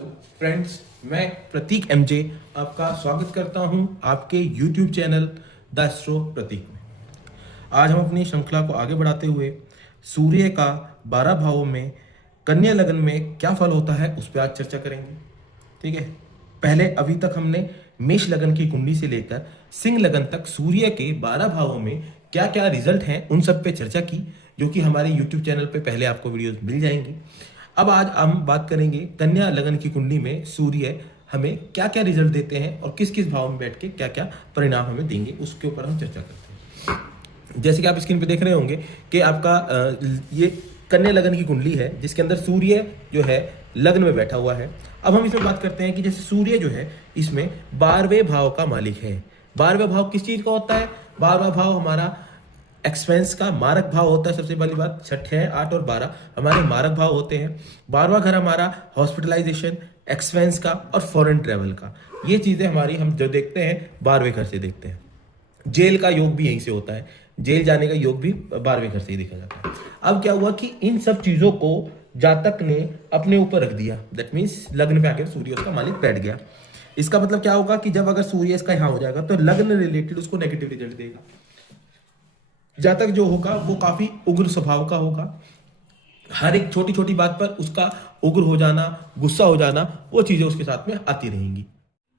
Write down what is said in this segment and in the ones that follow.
Friends, मैं प्रतीक MJ आपका स्वागत करता हूं आपके YouTube चैनल द एस्ट्रो प्रतीक में। आज हम अपनी श्रृंखला को आगे बढ़ाते हुए सूर्य का 12 भावों में कन्या लगन में क्या फल होता है उस पर आज चर्चा करेंगे। ठीक है, पहले अभी तक हमने मेष लगन की कुंडली से लेकर सिंह लगन तक सूर्य के 12 भावों में क्या क्या रिजल्ट हैं उन सब पे चर्चा की, जो कि हमारे YouTube चैनल पे पहले आपको वीडियोस मिल जाएंगी। अब आज हम बात करेंगे कन्या लगन की कुंडली में सूर्य हमें क्या क्या रिजल्ट देते हैं और किस किस भाव में बैठ के क्या क्या परिणाम हमें देंगे, उसके ऊपर हम चर्चा करते हैं। जैसे कि आप स्क्रीन पे देख रहे होंगे कि आपका ये कन्या लगन की कुंडली है जिसके अंदर सूर्य जो है लग्न में बैठा हुआ है। अब हम इसमें बात करते हैं कि जैसे सूर्य जो है इसमें 12वें भाव का मालिक है। 12वां भाव किस चीज का होता है? 12वां भाव हमारा एक्सपेंस का मारक भाव होता है। सबसे पहली बात, 6, 8 और 12 हमारे मारक भाव होते हैं। 12वां घर हमारा हॉस्पिटलाइजेशन, एक्सपेंस का और फॉरेन ट्रेवल का, ये चीजें हमारी हम जो देखते हैं 12वें घर से देखते हैं। जेल का योग भी यहीं से होता है, जेल जाने का योग भी 12वें घर से ही देखा जाता है। अब क्या हुआ कि इन सब चीजों को जातक ने अपने ऊपर रख दिया, दैट मीन्स लग्न पे आकर सूर्य उसका मालिक बैठ गया। इसका मतलब क्या होगा कि जब अगर सूर्य इसका यहां हो जाएगा तो लग्न रिलेटेड उसको नेगेटिव रिजल्ट देगा। जातक जो होगा वो काफी उग्र स्वभाव का होगा, हर एक छोटी छोटी बात पर उसका उग्र हो जाना, गुस्सा हो जाना, वो चीजें उसके साथ में आती रहेंगी।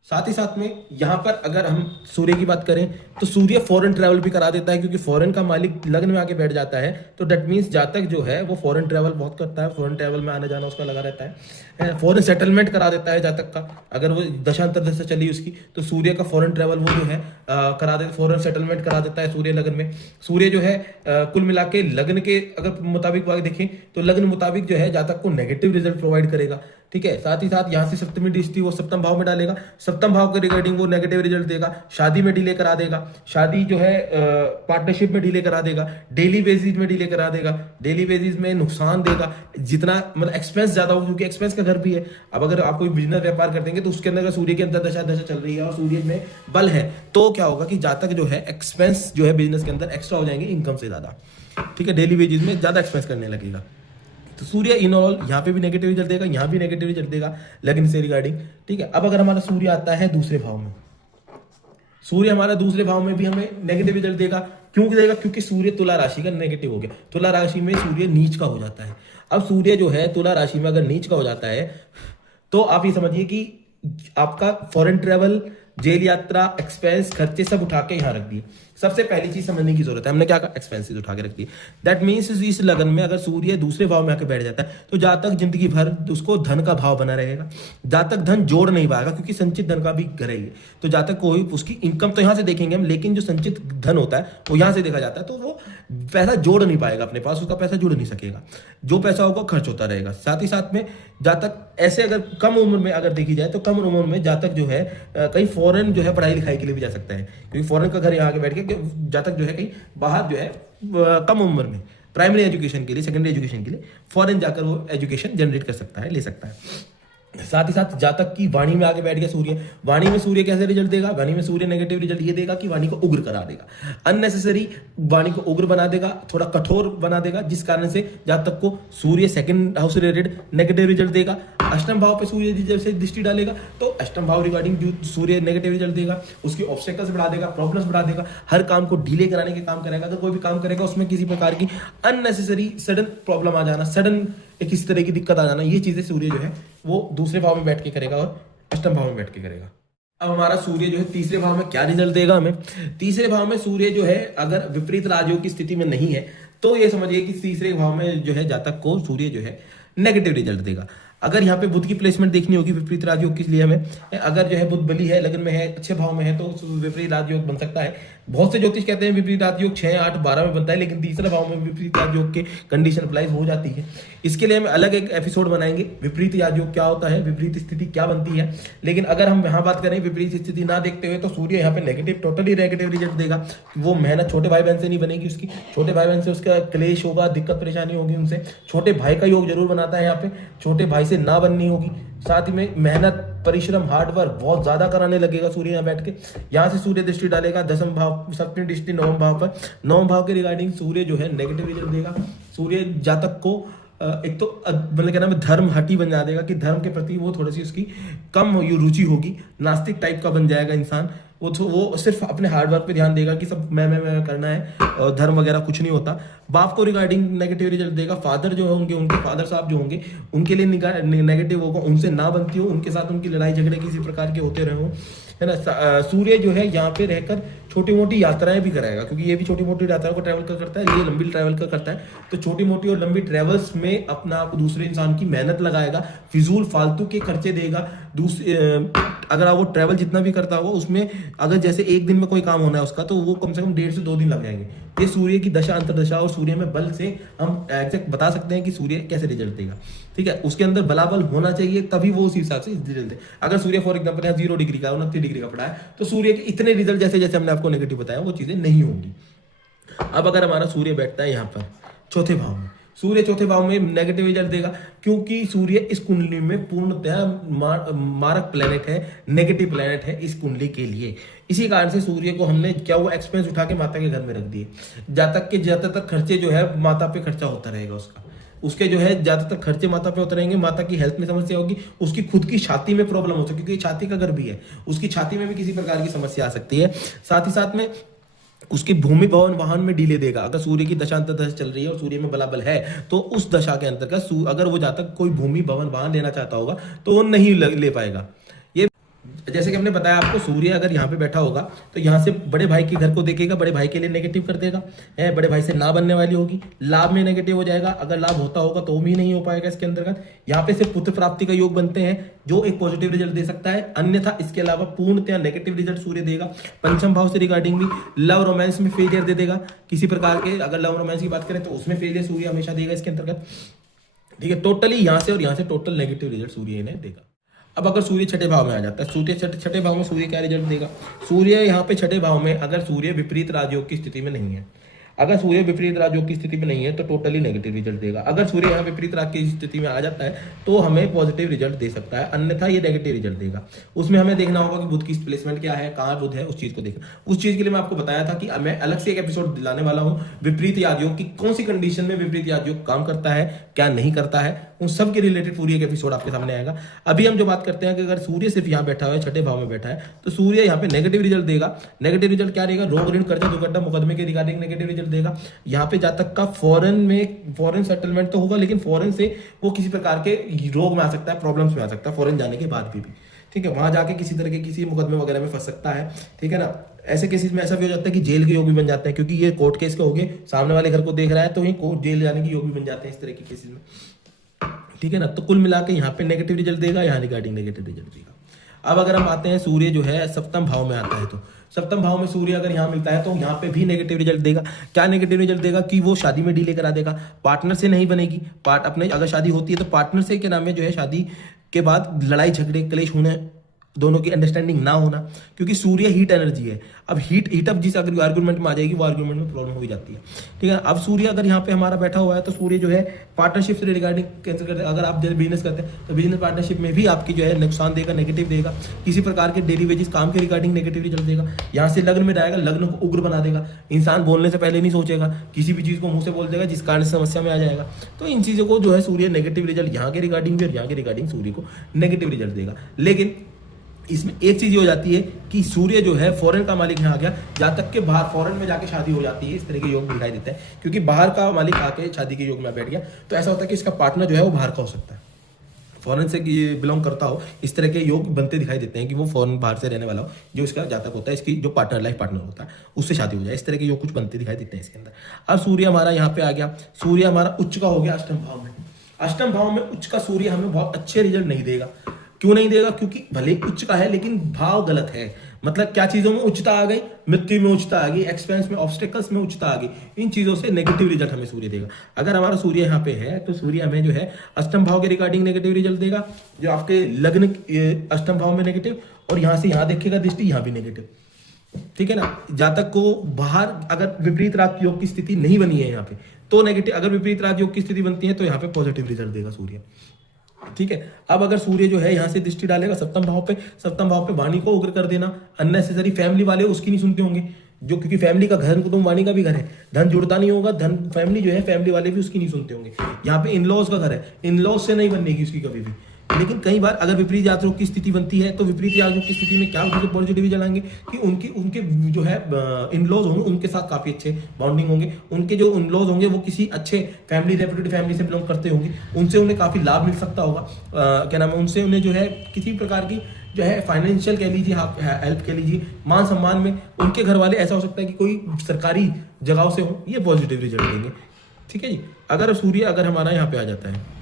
साथ ही साथ में यहाँ पर अगर हम सूर्य की बात करें तो सूर्य फॉरेन ट्रैवल भी करा देता है, क्योंकि फॉरेन का मालिक लग्न में आके बैठ जाता है। तो दैट मीन्स जातक जो है वो फॉरेन ट्रैवल बहुत करता है, फॉरेन ट्रैवल में आना जाना उसका लगा रहता है। फॉरेन सेटलमेंट करा देता है जातक का, अगर वो दशांतर दशा चली उसकी तो सूर्य का फॉरेन ट्रैवल वो जो है करा दे, फॉरेन सेटलमेंट करा देता है सूर्य लग्न में। सूर्य जो है कुल मिला के लग्न के अगर मुताबिक देखें तो लग्न मुताबिक जो है जातक को नेगेटिव रिजल्ट प्रोवाइड करेगा। ठीक है, साथ ही साथ यहाँ से सप्तमी दृष्टि वो सप्तम भाव में डालेगा, सप्तम भाव के रिगार्डिंग वो नेगेटिव रिजल्ट देगा। शादी में डिले करा देगा, शादी जो है पार्टनरशिप में डिले करा देगा, डेली बेसिस में डिले करा देगा, डेली बेसिस में नुकसान देगा। जितना मतलब एक्सपेंस ज्यादा हो, क्योंकि एक्सपेंस का घर भी है। अब अगर आप कोई बिजनेस व्यापार करते हैं तो उसके अंदर सूर्य के अंदर दशा चल रही है और सूर्य में बल है, तो क्या होगा कि जातक जो है एक्सपेंस जो है बिजनेस के अंदर एक्स्ट्रा हो जाएंगे इनकम से ज्यादा। ठीक है, डेली बेसिस में ज्यादा एक्सपेंस करने लगेगा। तो सूर्य इन ऑल यहाँ पे भी नेगेटिव रिजल्ट देगा, यहाँ भी नेगेटिव रिजल्ट देगा लग्न से रिगार्डिंग। ठीक है, अब अगर हमारा सूर्य आता है दूसरे भाव में, सूर्य हमारा दूसरे भाव में भी हमें नेगेटिव रिजल्ट देगा। क्यों देगा? क्योंकि सूर्य तुला राशि का नेगेटिव हो गया, तुला राशि में सूर्य नीच का हो जाता है। अब सूर्य जो है तुला राशि में अगर नीच का हो जाता है तो आप ये समझिए कि आपका फॉरेन ट्रेवल, जेल यात्रा, एक्सपेंस, खर्चे सब उठा के यहाँ रख दिए। सबसे पहली चीज समझने की जरूरत है, हमने क्या कहा? एक्सपेंसेस उठा के रख दिए। दैट मीन्स इस लगन में अगर सूर्य दूसरे भाव में आके बैठ जाता है तो जातक जिंदगी भर उसको धन का भाव बना रहेगा। जातक धन जोड़ नहीं पाएगा, क्योंकि संचित धन का भी घर है ये। तो जातक को ही उसकी इनकम तो यहाँ से देखेंगे हम, लेकिन जो संचित धन होता है वो यहाँ से देखा जाता है, तो वो पैसा जोड़ नहीं पाएगा अपने पास, उसका पैसा जुड़ नहीं सकेगा। जो पैसा होगा खर्च होता रहेगा। साथ ही साथ में जातक ऐसे अगर कम उम्र में अगर देखी जाए तो कम उम्र में जातक जो है कहीं फॉरेन जो है पढ़ाई लिखाई के लिए भी जा सकता है, क्योंकि फॉरेन का घर यहाँ आके बैठ के जातक जो है कहीं बाहर जो है कम उम्र में प्राइमरी एजुकेशन के लिए, सेकेंडरी एजुकेशन के लिए फॉरेन जाकर वो एजुकेशन जनरेट कर सकता है, ले सकता है। साथ ही साथ जातक की वाणी में आगे बैठ गया सूर्य। वाणी में सूर्य कैसे रिजल्ट देगा? वाणी में सूर्य नेगेटिव रिजल्ट ये देगा कि वाणी को उग्र करा देगा, अननेसेसरी वाणी को उग्र बना देगा, थोड़ा कठोर बना देगा, जिस कारण से जातक को सूर्य second house related negative result देगा। अष्टम भाव पे सूर्य जब से दृष्टि डालेगा तो अष्टम भाव रिगार्डिंग जो सूर्य नेगेटिव रिजल्ट देगा, उसकी ऑब्स्टेकल्स बढ़ा देगा, प्रॉब्लम्स बढ़ा देगा, हर काम को डिले कराने के काम करेगा। अगर कोई भी काम करेगा उसमें किसी प्रकार की अननेसेसरी सडन प्रॉब्लम आ जाना, सडन एक इस तरह की दिक्कत आ जाना, ये चीजें सूर्य जो है वो दूसरे भाव में बैठ के करेगा और अष्टम भाव में बैठ के करेगा। अब हमारा सूर्य जो है तीसरे भाव में क्या रिजल्ट देगा हमें? तीसरे भाव में सूर्य जो है अगर विपरीत राजयोग की स्थिति में नहीं है तो ये समझिए कि तीसरे भाव में जो है जातक को सूर्य जो है नेगेटिव रिजल्ट देगा। अगर यहाँ पे बुध की प्लेसमेंट देखनी होगी विपरीत राजयोग के लिए हमें, अगर जो है बुध बली है, लगन में है, अच्छे भाव में है, तो विपरीत राजयोग बन सकता है। बहुत से ज्योतिष कहते हैं विपरीत राजयोग 6, 8, 12 में बनता है, लेकिन तीसरे भाव में विपरीत राजयोग के कंडीशन अप्लाई हो जाती है। इसके लिए हम अलग एक एपिसोड बनाएंगे, विपरीत राजयोग क्या होता है, विपरीत स्थिति क्या बनती है। लेकिन अगर हम यहाँ बात करें विपरीत स्थिति ना देखते हुए तो सूर्य यहाँ पे नेगेटिव, टोटली नेगेटिव रिजल्ट देगा। वो मेहनत छोटे भाई बहन से नहीं बनेगी उसकी, छोटे भाई बहन से उसका क्लेश होगा, दिक्कत परेशानी होगी उनसे। छोटे भाई का योग जरूर बनाता है यहाँ पे, छोटे भाई से ना बननी होगी। साथ ही में मेहनत, परिश्रम, हार्डवर्क बहुत ज्यादा कराने लगेगा सूर्य यहाँ बैठ के। यहाँ से सूर्य दृष्टि डालेगा दसम भाव, सप्तमी दृष्टि नवम भाव पर। नवम भाव के रिगार्डिंग सूर्य जो है नेगेटिव रिजल्ट देगा। सूर्य जातक को एक तो मतलब क्या नाम है, धर्म हटी बन जा देगा कि धर्म के प्रति वो थोड़ी सी उसकी कम रुचि होगी, नास्तिक टाइप का बन जाएगा इंसान। वो सिर्फ अपने हार्ड वर्क पे ध्यान देगा कि सब मैं करना है, और धर्म वगैरह कुछ नहीं होता। बाप को रिगार्डिंग नेगेटिव रिजल्ट देगा। फादर जो होंगे, उनके फादर साहब जो होंगे, उनके लिए नेगेटिव होगा, उनसे ना बनती हो, उनके साथ उनकी लड़ाई झगड़े किसी प्रकार के होते रहे हो, है ना। सूर्य जो है यहाँ पे रहकर छोटी मोटी यात्राएं भी कराएगा, क्योंकि ये भी छोटी मोटी यात्राओं को ट्रैवल करता है, ये लंबी ट्रैवल का करता है। तो छोटी मोटी और लंबी ट्रैवल्स में अपना आप दूसरे इंसान की मेहनत लगाएगा, फिजूल फालतू के खर्चे देगा। अगर वो ट्रैवल जितना भी करता होगा उसमें अगर जैसे एक दिन में कोई काम होना है उसका, तो वो कम से कम 1.5 से 2 दिन लग जाएंगे। ये सूर्य की दशा अंतरदशा और सूर्य में बल से हम एग्जैक्ट बता सकते हैं कि सूर्य कैसे रिजल्ट देगा। ठीक है, उसके अंदर बलाबल होना चाहिए, तभी वो उसी हिसाब से रिजल्ट दे। अगर सूर्य फॉर एग्जाम्पल यहाँ 0 डिग्री का 29 डिग्री का पड़ा है, तो सूर्य के इतने रिजल्ट जैसे जैसे हमने आपको नेगेटिव बताया वो चीजें नहीं होंगी। अब अगर हमारा सूर्य बैठता है यहाँ पर चौथे भाव में, सूर्य चौथे भाव में नेगेटिव रिजल्ट देगा, क्योंकि सूर्य इस कुंडली में पूर्णतः मारक प्लेनेट है, नेगेटिव प्लेनेट है इस कुंडली के लिए। इसी कारण से सूर्य को हमने क्या हुआ, एक्सपेंस उठा के माता के घर में रख दिए। ज्यादातर खर्चे जो है माता पे खर्चा होता रहेगा उसके जो है ज्यादातर खर्चे माता पे होते रहेंगे। माता की हेल्थ में समस्या होगी, उसकी खुद की छाती में प्रॉब्लम हो सकती है, क्योंकि छाती का गर्भ भी है, उसकी छाती में भी किसी प्रकार की समस्या आ सकती है। साथ ही साथ में उसकी भूमि भवन वाहन में डीले देगा। अगर सूर्य की दशा अंतर्दशा चल रही है और सूर्य में बलाबल है, तो उस दशा के अंतर्गत अगर वो जहाँ तक कोई भूमि भवन वाहन लेना चाहता होगा तो वो नहीं ले पाएगा। ये जैसे कि हमने बताया आपको, सूर्य अगर यहाँ पे बैठा होगा तो यहाँ से बड़े भाई के घर को देखेगा, बड़े भाई के लिए नेगेटिव कर देगा, है बड़े भाई से ना बनने वाली होगी, लाभ में नेगेटिव हो जाएगा। अगर लाभ होता होगा तो भी नहीं हो पाएगा इसके अंतर्गत। यहाँ पे सिर्फ पुत्र प्राप्ति का योग बनते हैं, जो एक पॉजिटिव रिजल्ट दे सकता है, अन्यथा इसके अलावा पूर्णतः नेगेटिव रिजल्ट सूर्य देगा। पंचम भाव से रिगार्डिंग भी लव रोमांस में फेलियर दे देगा किसी प्रकार के। अगर लव रोमांस की बात करें तो उसमें फेलियर सूर्य हमेशा देगा इसके अंतर्गत। ठीक है, टोटली यहाँ से और यहाँ से टोटल नेगेटिव रिजल्ट सूर्य इन्हें देगा। अब अगर सूर्य छठे भाव में आ जाता है, सूर्य छठे भाव में सूर्य क्या रिजल्ट देगा। सूर्य यहाँ पे छठे भाव में अगर सूर्य विपरीत राजयोग की स्थिति में नहीं है, अगर सूर्य विपरीत राजयोग की स्थिति में नहीं है तो टोटली नेगेटिव रिजल्ट देगा। अगर सूर्य यहाँ विपरीत राज की स्थिति में आ जाता है तो हमें पॉजिटिव रिजल्ट दे सकता है, अन्यथा ये नेगेटिव रिजल्ट देगा। उसमें हमें देखना होगा कि बुध की प्लेसमेंट क्या है, कहाँ बुध है, उस चीज को देखना। उस चीज के लिए मैं आपको बताया था कि मैं अलग से एक एपिसोड दिलाने वाला हूँ, विपरीत यादयोग की कौन सी कंडीशन में विपरीत यादयोग काम करता है, क्या नहीं करता है, उन सब के रिलेटेड पूरी एक एपिसोड आपके सामने आएगा। अभी हम जो बात करते हैं कि अगर सूर्य सिर्फ यहाँ बैठा हुआ है, छठे भाव में बैठा है, तो सूर्य यहाँ पे नेगेटिव रिजल्ट देगा। नेगेटिव रिजल्ट क्या देगा, रोग ऋण कर्जा दुर्घटना मुकदमे के रिगार्डिंग नेगेटिव रिजल्ट देगा। यहाँ पे जहाँ तक का फॉरेन सेटलमेंट तो होगा, लेकिन फॉरेन से वो किसी प्रकार के रोग में आ सकता है, प्रॉब्लम्स में आ सकता है फॉरेन जाने के बाद भी। ठीक है, वहां जाके किसी तरह के किसी मुकदमे वगैरह में फंस सकता है। ठीक है ना, ऐसे केसेस में ऐसा भी हो जाता है कि जेल के योग भी बन जाते हैं, क्योंकि ये कोर्ट केस के हो गए, सामने वाले घर को देख रहा है तो ये कोर्ट जेल जाने के योग भी बन जाते हैं इस तरह के केसेस में। ठीक है ना, तो कुल मिला के यहाँ पे नेगेटिव रिजल्ट देगा, यहाँ रिगार्डिंग नेगेटिव रिजल्ट देगा। अब अगर हम आते हैं सूर्य जो है सप्तम भाव में आता है, तो सप्तम भाव में सूर्य अगर यहाँ मिलता है तो यहाँ पे भी नेगेटिव रिजल्ट देगा। क्या नेगेटिव रिजल्ट देगा कि वो शादी में डिले करा देगा, पार्टनर से नहीं बनेगी। अपने अगर शादी होती है तो पार्टनर से के नाम में जो है शादी के बाद लड़ाई झगड़े क्लेश होने, दोनों की अंडरस्टैंडिंग ना होना, क्योंकि सूर्य हीट एनर्जी है। अब हीटअप जिस अगर आर्गुमेंट में आ जाएगी वो आर्गुमेंट में प्रॉब्लम हो जाती है। ठीक है, अब सूर्य अगर यहाँ पे हमारा बैठा हुआ है तो सूर्य जो है पार्टनरशिप से रिगार्डिंग कैंसिल करते हैं। अगर आप बिजनेस करते हैं तो बिजनेस पार्टनरशिप में भी आपकी जो है नुकसान देगा, नेगेटिव देगा। किसी प्रकार के डेली वेजेस काम के रिगार्डिंग नेगेटिव रिजल्ट देगा। यहाँ से लग्न में जाएगा, लग्न को उग्र बना देगा, इंसान बोलने से पहले नहीं सोचेगा, किसी भी चीज को मुंह से बोल देगा, जिस कारण समस्या में आ जाएगा। तो इन चीजों को जो है सूर्य नेगेटिव रिजल्ट यहाँ के रिगार्डिंग भी और यहाँ के रिगार्डिंग सूर्य को नेगेटिव रिजल्ट देगा। लेकिन इसमें एक चीज हो जाती है कि सूर्य जो है फॉरेन का मालिक यहाँ आ गया, जहां तक के बाहर फॉरेन में जाके शादी हो जाती है, इस तरह के योग दिखाई देते हैं। क्योंकि बाहर का मालिक आके शादी के योग में बैठ गया तो ऐसा होता है कि इसका पार्टनर जो है वो बाहर का हो सकता है, फॉरेन से बिलोंग करता हो। इस तरह के योग बनते दिखाई देते हैं कि वो फॉरेन बाहर से रहने वाला हो, जो इसका जातक होता है, इसकी जो पार्टनर लाइफ पार्टनर होता है उससे शादी हो जाए। इस तरह के योग कुछ बनते दिखाई देते हैं इसके अंदर। अब सूर्य हमारा यहाँ पे आ गया, सूर्य हमारा उच्च का हो गया अष्टम भाव में। अष्टम भाव में उच्च का सूर्य हमें बहुत अच्छे रिजल्ट नहीं देगा। क्यों नहीं देगा, क्योंकि भले उच्च का है लेकिन भाव गलत है। मतलब क्या चीजों में उच्चता आ गई, मृत्यु में उच्चता आ गई, एक्सपेंस में ऑब्स्टेकल्स में उच्चता आ गई, इन चीजों से नेगेटिव रिजल्ट हमें सूर्य देगा। अगर हमारा सूर्य यहाँ पे है तो सूर्य हमें जो है अष्टम भाव के रिगार्डिंग नेगेटिव रिजल्ट देगा, जो आपके लग्न अष्टम भाव में नेगेटिव, और यहाँ से यहाँ देखेगा दृष्टि, यहाँ भी नेगेटिव। ठीक है ना, जातक को बाहर अगर विपरीत राज योग की स्थिति नहीं बनी है यहाँ पे तो नेगेटिव, अगर विपरीत राज योग की स्थिति बनती है तो यहाँ पे पॉजिटिव रिजल्ट देगा सूर्य। ठीक है, अब अगर सूर्य जो है यहाँ से दृष्टि डालेगा सप्तम भाव पे, सप्तम भाव पे वाणी को उग्र कर देना, अननेसेसरी फैमिली वाले उसकी नहीं सुनते होंगे, जो क्योंकि फैमिली का घर कुटुंब वाणी का भी घर है, धन जुड़ता नहीं होगा, धन फैमिली जो है फैमिली वाले भी उसकी नहीं सुनते होंगे। यहाँ पे इन लॉज का घर है, इन लॉज से नहीं बनेगी उसकी कभी भी। लेकिन कई बार अगर विपरीत जातकों की स्थिति बनती है तो विपरीत जातकों की स्थिति में क्या पॉजिटिव जलाएंगे कि उनके जो है इन लॉज होंगे उनके साथ काफी अच्छे बॉन्डिंग होंगे, उनके जो इन लॉज होंगे वो किसी अच्छे फैमिली रेप्यूटेड फैमिली से बिलोंग करते होंगे, उनसे उन्हें काफी लाभ मिल सकता होगा। क्या नाम है, उनसे उन्हें जो है किसी प्रकार की जो है फाइनेंशियल कह लीजिए, हेल्प कह लीजिए, मान सम्मान में उनके घर वाले ऐसा हो सकता है कि कोई सरकारी जगहों से हो, ये पॉजिटिव रिजल्ट देंगे। ठीक है जी। अगर सूर्य अगर हमारा यहाँ पे आ जाता है,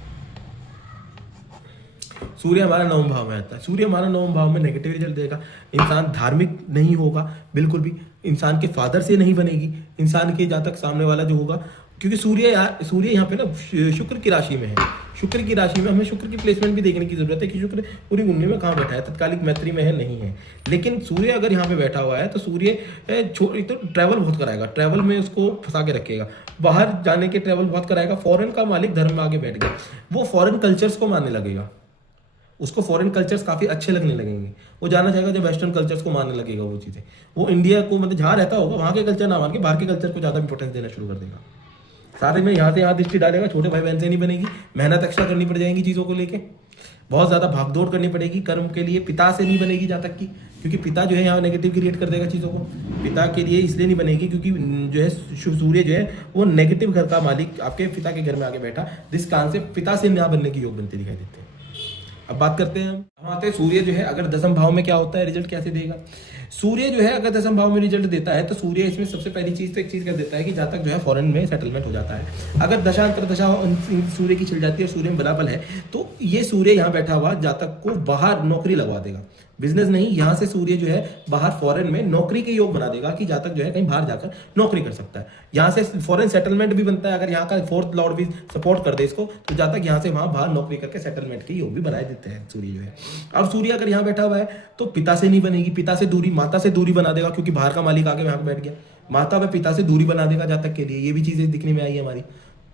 सूर्य हमारा 9वें भाव में आता है, सूर्य हमारा 9वें भाव में नेगेटिव रिजल्ट देगा। इंसान धार्मिक नहीं होगा बिल्कुल भी, इंसान के फादर से नहीं बनेगी, इंसान के जहाँ तक सामने वाला जो होगा, क्योंकि सूर्य यहाँ पे ना शुक्र की राशि में है। शुक्र की राशि में हमें शुक्र की प्लेसमेंट भी देखने की जरूरत है कि शुक्र पूरी कुंडली में कहाँ बैठा है, तत्कालिक मैत्री में है नहीं है। लेकिन सूर्य अगर यहाँ पे बैठा हुआ है तो सूर्य तो ट्रैवल बहुत कराएगा, ट्रैवल में उसको फंसा के रखेगा, बाहर जाने के ट्रैवल बहुत कराएगा। फॉरेन का मालिक धर्म में आगे बैठ गया, वो फॉरेन कल्चर्स को मानने लगेगा, उसको फॉरेन कल्चर्स काफी अच्छे लगने लगेंगे, वो जाना चाहेगा जब वेस्टर्न कल्चर्स को मानने लगेगा। वो चीजें वो इंडिया को मतलब जहाँ रहता होगा वहाँ के कल्चर ना मान के बाहर के कल्चर को ज्यादा इंपॉर्टेंस देना शुरू कर देगा। सारे में यहाँ से यहाँ दृष्टि डालेगा, छोटे भाई बहन से नहीं बनेगी, मेहनत एक्स्ट्रा करनी पड़ जाएंगी चीजों को लेके, बहुत ज्यादा भागदौड़ करनी पड़ेगी कर्म के लिए। पिता से नहीं बनेगी जहाँ तक की, क्योंकि पिता जो है यहाँ नेगेटिव क्रिएट कर देगा चीजों को। पिता के लिए इसलिए नहीं बनेगी क्योंकि जो है सूर्य जो है वो नेगेटिव घर का मालिक आपके पिता के घर में आगे बैठा, जिस कारण से पिता से ना बनने की योग बनते दिखाई देते हैं। अब बात करते हैं हम आते हैं सूर्य जो है अगर 10वें भाव में क्या होता है, रिजल्ट कैसे देगा। सूर्य जो है अगर 10वें भाव में रिजल्ट देता है तो सूर्य इसमें सबसे पहली चीज तो एक चीज कर देता है कि जहाँ तक जो है फॉरेन में सेटलमेंट हो जाता है। अगर दशांतर दशा सूर्य की चल जाती है और सूर्य में बराबर है तो ये सूर्य यहाँ बैठा हुआ जातक को बाहर नौकरी लगवा देगा, बिजनेस नहीं, यहाँ से सूर्य जो है बाहर फॉरेन में नौकरी के योग बना देगा कि जातक जो है कहीं बाहर जाकर नौकरी कर सकता है। यहाँ से फॉरेन सेटलमेंट भी बनता है, अगर यहाँ का 4th लॉर्ड भी सपोर्ट कर दे इसको तो जातक यहाँ से वहां बाहर नौकरी करके सेटलमेंट के योग भी बनाए देते हैं सूर्य जो है। अब सूर्य अगर यहाँ बैठा हुआ है तो पिता से नहीं बनेगी, पिता से दूरी, माता से दूरी बना देगा, क्योंकि बाहर का मालिक आके यहाँ बैठ गया, माता व पिता से दूरी बना देगा जातक के लिए। ये भी चीजें दिखने में आई है हमारी।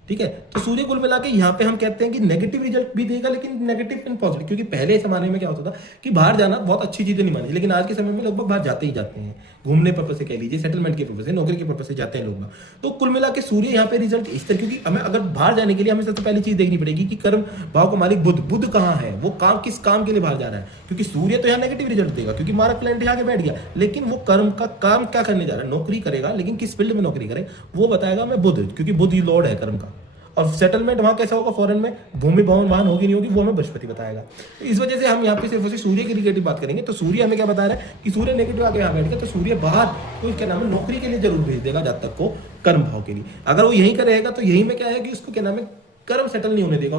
ठीक है, तो सूर्य कुल मिला के यहाँ पे हम कहते हैं कि नेगेटिव रिजल्ट भी देगा, लेकिन नेगेटिव एंड पॉजिटिव, क्योंकि पहले जमाने में क्या होता था कि बाहर जाना बहुत अच्छी चीजें नहीं मानी, लेकिन आज के समय में लगभग बाहर जाते ही जाते हैं, घूमने पर्पज से कह लीजिए, सेटलमेंट के पर्पज से, नौकरी के पर्पज से जाते हैं लोग। तो कुल मिला के सूर्य यहाँ पे रिजल्ट इस तरह, क्योंकि हमें अगर बाहर जाने के लिए हमें सबसे पहली चीज देखनी पड़ेगी कि कर्म भाव का मालिक बुध, बुध कहाँ है, वो काम किस काम के लिए बाहर जा रहा है, क्योंकि सूर्य तो यहाँ नेगेटिव रिजल्ट देगा क्योंकि मारक प्लैनेट यहाँ के बैठ गया, लेकिन वो कर्म का काम क्या करने जा रहा है, नौकरी करेगा, लेकिन किस फील्ड में नौकरी करे वो बताएगा हमें बुध, क्योंकि बुध ही लॉर्ड है कर्म का। और सेटलमेंट वहां कैसा होगा, फॉरेन में भूमि भवन वाहन होगी नहीं होगी, वो हमें बृहस्पति बताएगा। तो इस वजह से हम यहाँ पे सिर्फ सूर्य की निगेटिव बात करेंगे। तो सूर्य हमें क्या बता रहा है कि सूर्य नेगेटिव आके यहाँ बैठ गया तो सूर्य बाहर कोई क्या नाम है नौकरी के लिए जरूर भेज देगा जातक को कर्म भाव के लिए। अगर वो यहीं का रहेगा तो यहीं में क्या है कि उसको क्या नाम है कर्म सेटल नहीं होने देगा,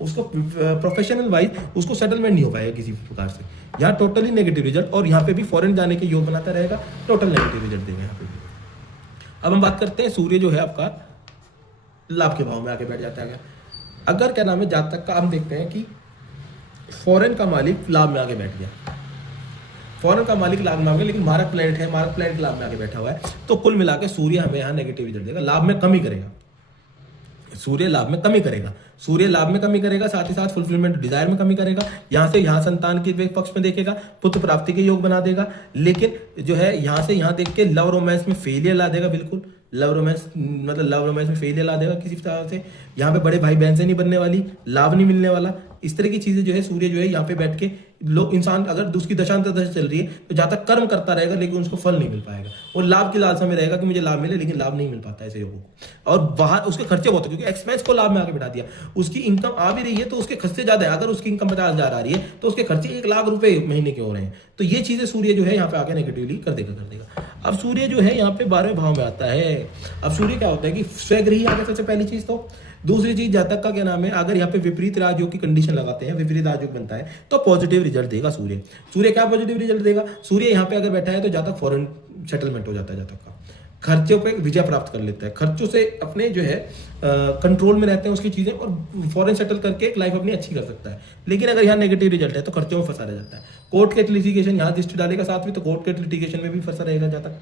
उसको प्रोफेशनल वाइज उसको सेटलमेंट नहीं हो पाएगा किसी प्रकार से। यहाँ टोटली नेगेटिव रिजल्ट, और यहाँ पे भी फॉरेन जाने के योग बनाता रहेगा, टोटल नेगेटिव रिजल्ट देगा यहाँ पे। अब हम बात करते हैं सूर्य जो है आपका लाभ के भाव में आके बैठ जाता है। अगर क्या नाम है जातक का हम देखते हैं कि फॉरेन का मालिक लाभ में आगे बैठ गया, फॉरेन का मालिक लाभ में आ गया, लेकिन मारक प्लैनेट है, मारक प्लैनेट लाभ में आगे बैठा हुआ है, तो कुल मिला के सूर्य हमें यहाँ नेगेटिव रिजल्ट देगा, लाभ में कमी करेगा। सूर्य लाभ में कमी करेगा, सूर्य लाभ में कमी करेगा, साथ ही साथ फुलफिलमेंट डिजायर में कमी करेगा। यहाँ से यहाँ संतान के पक्ष में देखेगा, पुत्र प्राप्ति के योग बना देगा, लेकिन जो है यहाँ से यहाँ देख के लव रोमांस में फेलियर ला देगा। बिल्कुल लव रोमांस मतलब लव रोमांस में फेलियर ला देगा किसी तरह से। यहाँ पे बड़े भाई बहन से नहीं बनने वाली, लाभ नहीं मिलने वाला, इस तरह की चीजें जो है सूर्य जो है यहाँ पे बैठ के लोग इंसान अगर उसकी दशांतर दशा चल रही है तो जहाँ तक कर्म करता रहेगा लेकिन उसको फल नहीं मिल पाएगा, और लाभ की लालसा में रहेगा कि मुझे लाभ मिले, लेकिन लाभ नहीं मिल पाता ऐसे लोगों को। और बाहर उसके खर्चे बहुत है, क्योंकि एक्सपेंस को लाभ में आके बैठा दिया। उसकी इनकम आ भी रही है तो उसके खर्चे ज्यादा है, अगर उसकी इनकम 50,000 आ रही है तो उसके खर्चे 1 लाख रुपए महीने के हो रहे हैं। तो ये चीजें सूर्य जो है यहाँ पे आके नेगेटिवली कर देगा। अब सूर्य जो है यहाँ पे 12वें भाव में आता है। अब सूर्य क्या होता है कि स्वगृही आगे सबसे पहली चीज। तो दूसरी चीज जातक का क्या नाम है, अगर यहाँ पे विपरीत राजयोग की कंडीशन लगाते हैं, विपरीत राजयोग बनता है तो पॉजिटिव रिजल्ट देगा सूर्य। सूर्य क्या पॉजिटिव रिजल्ट देगा, सूर्य यहाँ पे अगर बैठा है तो जातक फॉरेन सेटलमेंट हो जाता है, जातक का खर्चों पे विजय प्राप्त कर लेता है, खर्चों से अपने जो है कंट्रोल में रहते हैं उसकी चीजें, और फॉरेन सेटल करके एक लाइफ अपनी अच्छी कर सकता है। लेकिन अगर यहाँ नेगेटिव रिजल्ट है तो खर्चों में फंसा रह जाता है। कोर्ट के लिटिगेशन यहाँ दृष्टि डालेगा साथ में, तो कोर्ट के लिटिगेशन में भी फंसा रहेगा जातक,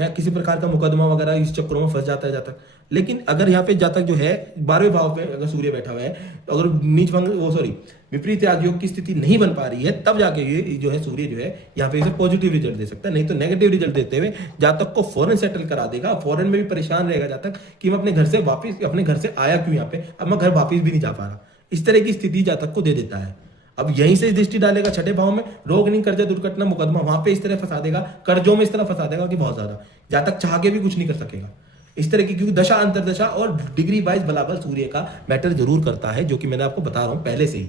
या किसी प्रकार का मुकदमा वगैरह इस चक्रों में फंस जाता है जातक। लेकिन अगर यहाँ पे जातक जो है 12वें भाव पे अगर सूर्य बैठा हुआ है, तो अगर नीच भंग वो सॉरी विपरीत राजयोग की स्थिति नहीं बन पा रही है, तब जाके ये जो है सूर्य जो है यहाँ पे इसे पॉजिटिव रिजल्ट दे सकता है। नहीं तो नेगेटिव रिजल्ट देते हुए जातक को फॉरेन सेटल करा देगा। फॉरेन में भी परेशान रहेगा जातक कि मैं अपने घर से वापिस, अपने घर से आया क्यों यहाँ पे, अब मैं घर वापिस भी नहीं जा पा रहा। इस तरह की स्थिति जातक को दे देता है। अब यहीं से दृष्टि डालेगा छठे भाव में, रोग नहीं कर्जा दुर्घटना मुकदमा, वहां पे इस तरह फंसा देगा, कर्जों में इस तरह फंसा देगा कि बहुत ज्यादा जातक चाह के भी कुछ नहीं कर सकेगा इस तरह की, क्योंकि दशा अंतरदशा और डिग्री वाइज बलाबल सूर्य का मैटर जरूर करता है, जो कि मैंने आपको बता रहा हूं पहले से ही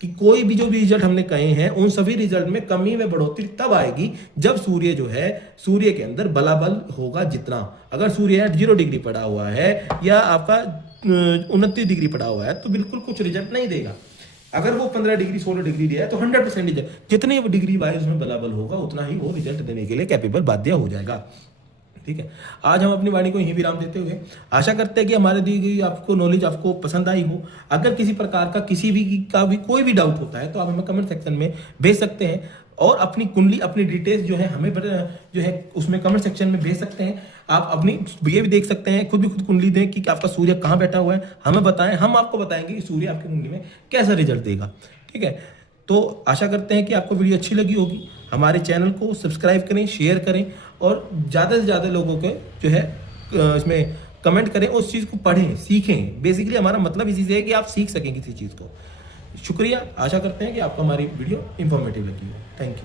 कि कोई भी जो भी रिजल्ट हमने कहे हैं उन सभी रिजल्ट में कमी में बढ़ोतरी तब आएगी जब सूर्य जो है, सूर्य के अंदर बलाबल होगा जितना। अगर सूर्य 0 डिग्री पड़ा हुआ है या आपका 29 डिग्री पड़ा हुआ है तो बिल्कुल कुछ रिजल्ट नहीं देगा। अगर वो 15 डिग्री 16 डिग्री दिया है तो 100% रिजल्ट, जितने डिग्री वाइज उसमें बलाबल होगा उतना ही वो रिजल्ट देने के लिए कैपेबल बाध्य हो जाएगा। ठीक है, आज हम अपनी वाणी को यहीं विराम देते हुए आशा करते हैं कि हमारे दी गई आपको नॉलेज आपको पसंद आई हो। अगर किसी प्रकार का किसी भी का भी कोई भी डाउट होता है तो आप हमें कमेंट सेक्शन में भेज सकते हैं, और अपनी कुंडली, अपनी डिटेल्स जो है हमें जो है उसमें कमेंट सेक्शन में भेज सकते हैं। आप अपनी ये भी देख सकते हैं, खुद भी खुद कुंडली दें कि आपका सूर्य कहाँ बैठा हुआ है, हमें बताएं, हम आपको बताएंगे कि सूर्य आपकी कुंडली में कैसा रिजल्ट देगा। ठीक है, तो आशा करते हैं कि आपको वीडियो अच्छी लगी होगी। हमारे चैनल को सब्सक्राइब करें, शेयर करें, और ज़्यादा से ज़्यादा लोगों को जो है इसमें कमेंट करें, उस चीज़ को पढ़ें, सीखें। बेसिकली हमारा मतलब इसी से है कि आप सीख सकें किसी चीज़ को। शुक्रिया, आशा करते हैं कि आपको हमारी वीडियो इंफॉर्मेटिव लगी हो। Thank you.